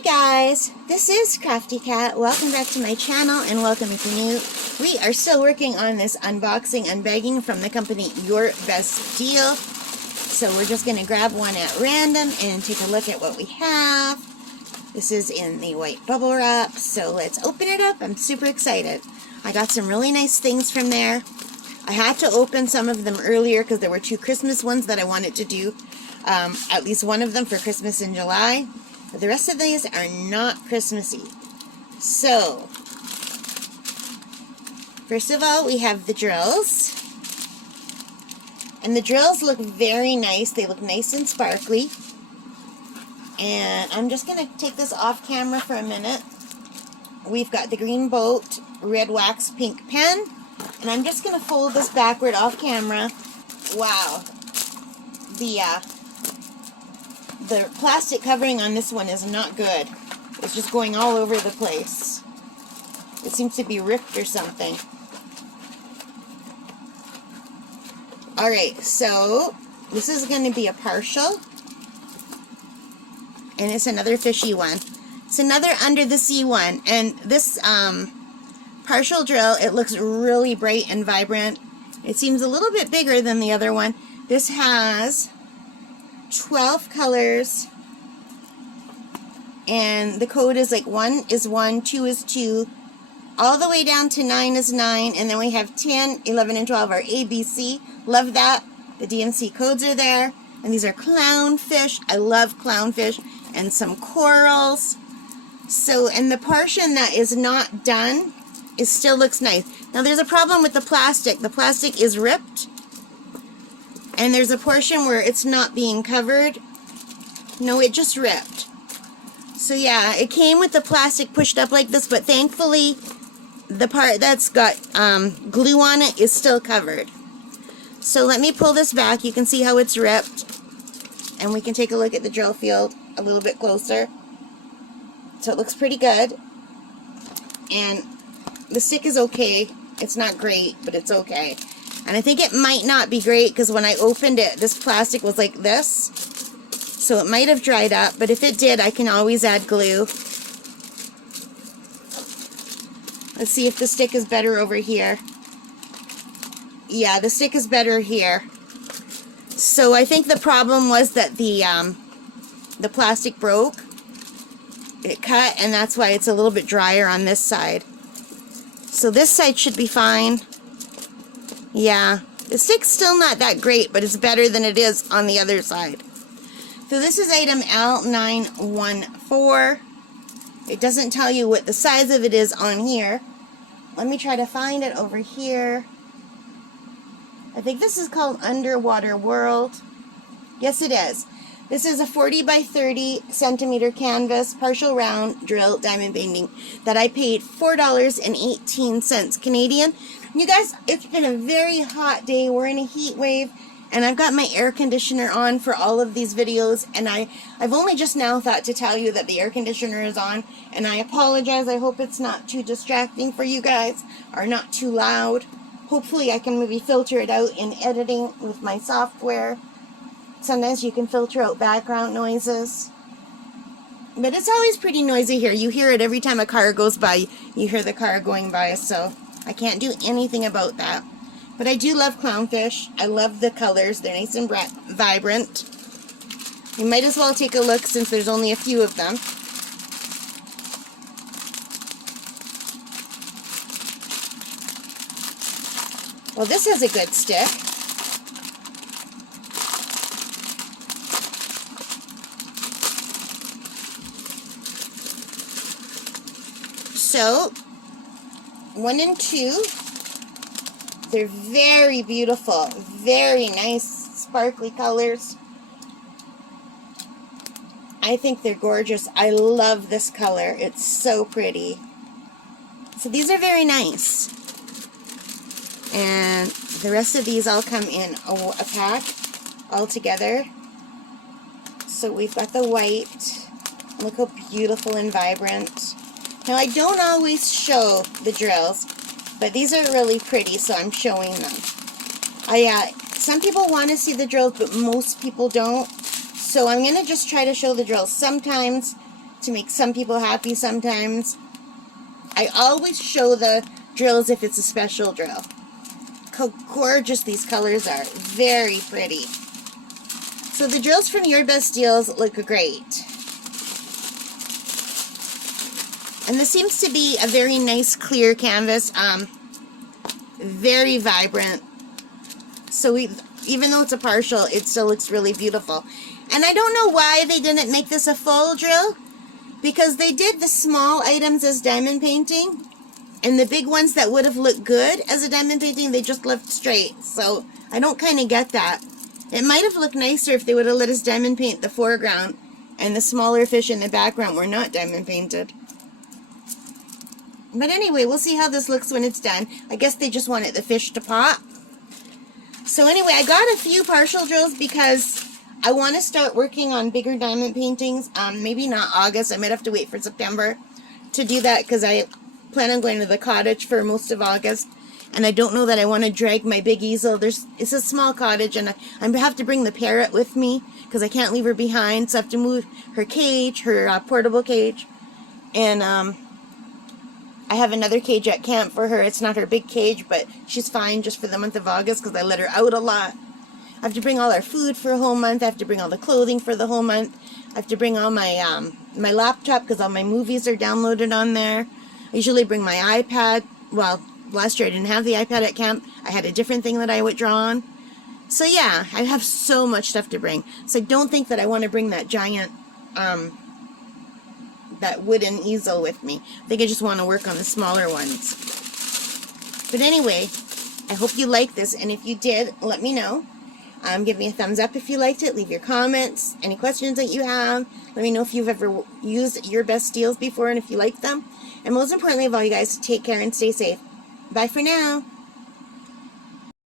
Hi guys, this is Crafty Cat. Welcome back to my channel and welcome if you're new. We are still working on this unboxing, unbagging from the company UrBestDeals. So we're just going to grab one at random and take a look at what we have. This is in the white bubble wrap, so let's open it up. I'm super excited. I got some really nice things from there. I had to open some of them earlier because there were two Christmas ones that I wanted to do. At least one of them for Christmas in July. But the rest of these are not Christmassy. So, first of all, we have the drills. And the drills look very nice. They look nice and sparkly. And I'm just going to take this off camera for a minute. We've got the green boat, red wax, pink pen. And I'm just going to fold this backward off camera. Wow. The plastic covering on this one is not good. It's just going all over the place. It seems to be ripped or something. Alright, so this is going to be a partial. And it's another fishy one. It's another under the sea one. And this partial drill, it looks really bright and vibrant. It seems a little bit bigger than the other one. This has 12 colors, and the code is like 1 is 1, 2 is 2, all the way down to 9 is 9, and then we have 10, 11, and 12 are ABC. Love that. The DMC codes are there, and these are clownfish. I love clownfish, and some corals. So, and the portion that is not done, it still looks nice. Now there's a problem with the plastic. The plastic is ripped. And there's a portion where it's not being covered. No, it just ripped. So yeah, it came with the plastic pushed up like this, but thankfully the part that's got glue on it is still covered. So let me pull this back. You can see how it's ripped. And we can take a look at the drill field a little bit closer. So it looks pretty good. And the stick is okay. It's not great, but it's okay. And I think it might not be great because when I opened it, this plastic was like this. So it might have dried up, but if it did, I can always add glue. Let's see if the stick is better over here. Yeah, the stick is better here. So I think the problem was that the plastic broke. It cut, and that's why it's a little bit drier on this side. So this side should be fine. Yeah, the stick's still not that great, but it's better than it is on the other side. So this is item L914. It doesn't tell you what the size of it is on here. Let me try to find it over here. I think this is called Underwater World. Yes, it is. This is a 40 by 30 centimeter canvas, partial round drill diamond bending that I paid $4.18 Canadian. You guys, it's been a very hot day. We're in a heat wave, and I've got my air conditioner on for all of these videos, and I've only just now thought to tell you that the air conditioner is on, and I apologize. I hope it's not too distracting for you guys, or not too loud. Hopefully I can maybe filter it out in editing with my software. Sometimes you can filter out background noises. But it's always pretty noisy here. You hear it every time a car goes by. You hear the car going by, so I can't do anything about that. But I do love clownfish. I love the colors. They're nice and vibrant. You might as well take a look since there's only a few of them. Well, this has a good stick. So, 1 and 2, they're very beautiful, very nice, sparkly colors. I think they're gorgeous. I love this color. It's so pretty. So these are very nice. And the rest of these all come in a pack all together. So we've got the white. Look how beautiful and vibrant. Now, I don't always show the drills, but these are really pretty, so I'm showing them. Some people want to see the drills, but most people don't. So I'm going to just try to show the drills. Sometimes to make some people happy sometimes. I always show the drills if it's a special drill. How gorgeous these colors are. Very pretty. So the drills from UrBestDeals look great. And this seems to be a very nice clear canvas. Very vibrant. So even though it's a partial, it still looks really beautiful. And I don't know why they didn't make this a full drill, because they did the small items as diamond painting, and the big ones that would have looked good as a diamond painting, they just left straight. So I don't kind of get that. It might have looked nicer if they would have let us diamond paint the foreground and the smaller fish in the background were not diamond painted. But anyway, we'll see how this looks when it's done. I guess they just wanted the fish to pop. So anyway, I got a few partial drills because I want to start working on bigger diamond paintings. Maybe not August. I might have to wait for September to do that because I plan on going to the cottage for most of August. And I don't know that I want to drag my big easel. It's a small cottage, and I have to bring the parrot with me because I can't leave her behind. So I have to move her cage, her portable cage. And I have another cage at camp for her. It's not her big cage, but she's fine just for the month of August because I let her out a lot. I have to bring all our food for a whole month. I have to bring all the clothing for the whole month. I have to bring all my my laptop because all my movies are downloaded on there. I usually bring my iPad. Well, last year I didn't have the iPad at camp. I had a different thing that I would draw on. So yeah, I have so much stuff to bring. So I don't think that I want to bring that giant that wooden easel with me. I think I just want to work on the smaller ones. But anyway, I hope you liked this, and if you did, let me know. Give me a thumbs up if you liked it. Leave your comments, any questions that you have. Let me know if you've ever used UrBestDeals before and if you like them. And most importantly of all, you guys, take care and stay safe. Bye for now.